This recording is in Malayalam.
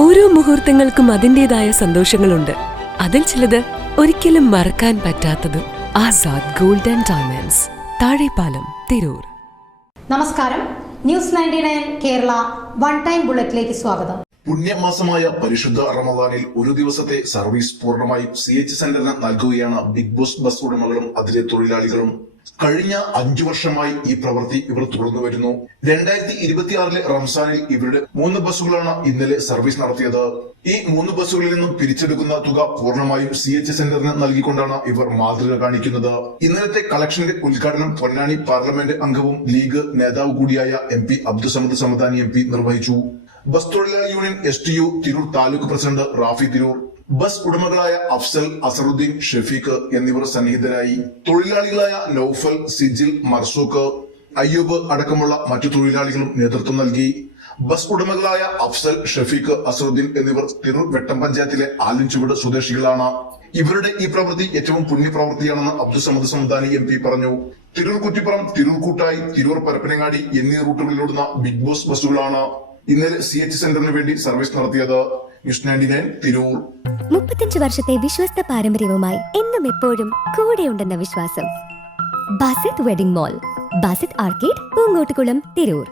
ഓരോ മുഹൂർത്തങ്ങൾക്കും അതിൻ്റെതായ സന്തോഷങ്ങളുണ്ട്. അതിൽ ചിലത് ഒരിക്കലും മറക്കാൻ പറ്റാത്തതും. Azad gold and diamonds, Thazhepalam, Tirur. നമസ്കാരം. ന്യൂസ് 99 കേരള വൺ ടൈം ബുള്ളറ്റിലേക്ക് സ്വാഗതം. പുണ്യമാസമായ പരിശുദ്ധ റമദാനിൽ ഒരു ദിവസത്തെ സർവീസ് പൂർണ്ണമായും CH സെന്ററിന് നൽകുകയാണ് ബിഗ് ബോസ് ബസ് ഉടമകളും അതിലെ തൊഴിലാളികളും. കഴിഞ്ഞ 5 വർഷമായി ഈ പ്രവൃത്തി ഇവർ തുടർന്നു വരുന്നു. 2026 റംസാനിൽ ഇവരുടെ 3 ബസ്സുകളാണ് ഇന്നലെ സർവീസ് നടത്തിയത്. ഈ 3 ബസ്സുകളിൽ നിന്നും പിരിച്ചെടുക്കുന്ന തുക പൂർണ്ണമായും CH സെന്ററിന് നൽകിക്കൊണ്ടാണ് ഇവർ മാതൃക കാണിക്കുന്നത്. ഇന്നലത്തെ കളക്ഷന്റെ ഉദ്ഘാടനം പൊന്നാനി പാർലമെന്റ് അംഗവും ലീഗ് നേതാവ് കൂടിയായ MP അബ്ദുസമദ് സമദാനി MP നിർവഹിച്ചു. ബസ് തൊഴിലാളി union STU Tirur taluk president Rafi Tirur, bus ഉടമകളായ അഫ്സൽ, അസറുദ്ദീൻ, ഷെഫീഖ് എന്നിവർ സന്നിഹിതരായി. തൊഴിലാളികളായ നൌഫൽ, സിജിൽ, മർസൂഖ്, അയ്യൂബ് അടക്കമുള്ള മറ്റു തൊഴിലാളികളും നേതൃത്വം നൽകി. ബസ് ഉടമകളായ അഫ്സൽ, ഷെഫീഖ്, അസറുദ്ദീൻ എന്നിവർ തിരൂർ വെട്ടം പഞ്ചായത്തിലെ ആലിൻചുവട് സ്വദേശികളാണ്. ഇവരുടെ ഈ പ്രവൃത്തി ഏറ്റവും പുണ്യപ്രവൃത്തിയാണെന്ന് അബ്ദുസമദ് സമദാനി MP പറഞ്ഞു. തിരൂർ കുറ്റിപ്പുറം, തിരൂർ കൂട്ടായി, തിരൂർ പരപ്പനങ്ങാടി എന്നീ റൂട്ടുകളിലോടുന്ന ബിഗ് ബോസ് ബസ്സുകളാണ് ഇന്നലെ CH സെന്ററിന് വേണ്ടി സർവീസ് നടത്തിയത്. ന്യൂസ് 99 തിരൂർ. 35 വർഷത്തെ വിശ്വസ്ത പാരമ്പര്യവുമായി എന്നും എപ്പോഴും കൂടെയുണ്ടെന്ന വിശ്വാസം. Basith wedding mall, Basith arcade, Poonkottukulam, Tirur.